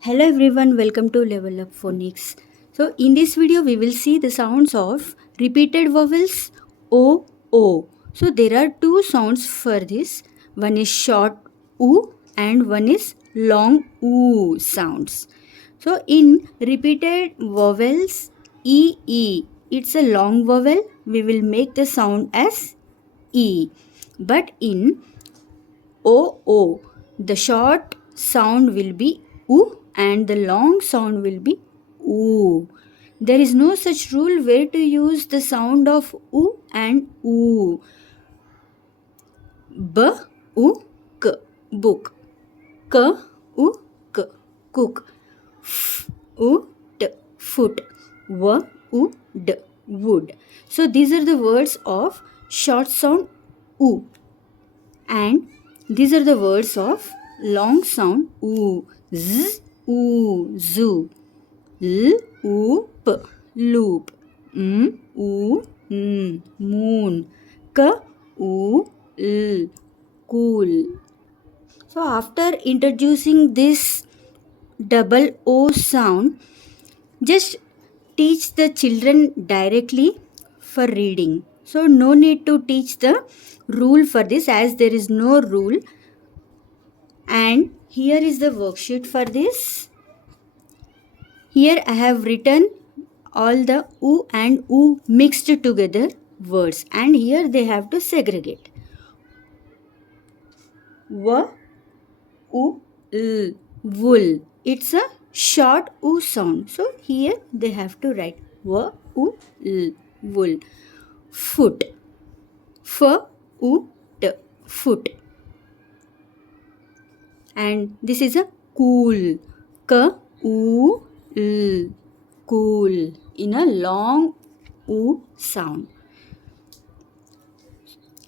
Hello everyone, welcome to Level Up Phonics. So in this video we will see the sounds of repeated vowels O O. So there are two sounds for this. One is short oo and one is long oo sounds. So in repeated vowels E E, it's a long vowel. We will make the sound as E. But in O O, the short sound will be oo and the long sound will be oo. There is no such rule where to use the sound of oo and oo. B U K, book. K U K, cook. F U T, foot. W U D, wood. So these are the words of short sound oo. And these are the words of long sound oo. Z, oo, zoo. L, oo, p, loop. M, oo, n, moon. K, oo, l, cool. So after introducing this double O sound, just teach the children directly for reading. So no need to teach the rule for this, as there is no rule. And here is the worksheet for this. Here I have written all the oo and oo mixed together words, and here they have to segregate. W, U, L, wool. It's a short oo sound. So here they have to write W, U, L, wool. Foot. F, U, T, foot. And this is a cool. K, U, L, cool. In a long oo sound.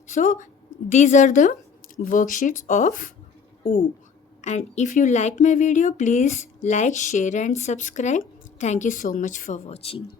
So these are the worksheets of oo. And if you like my video, please like, share and subscribe. Thank you so much for watching.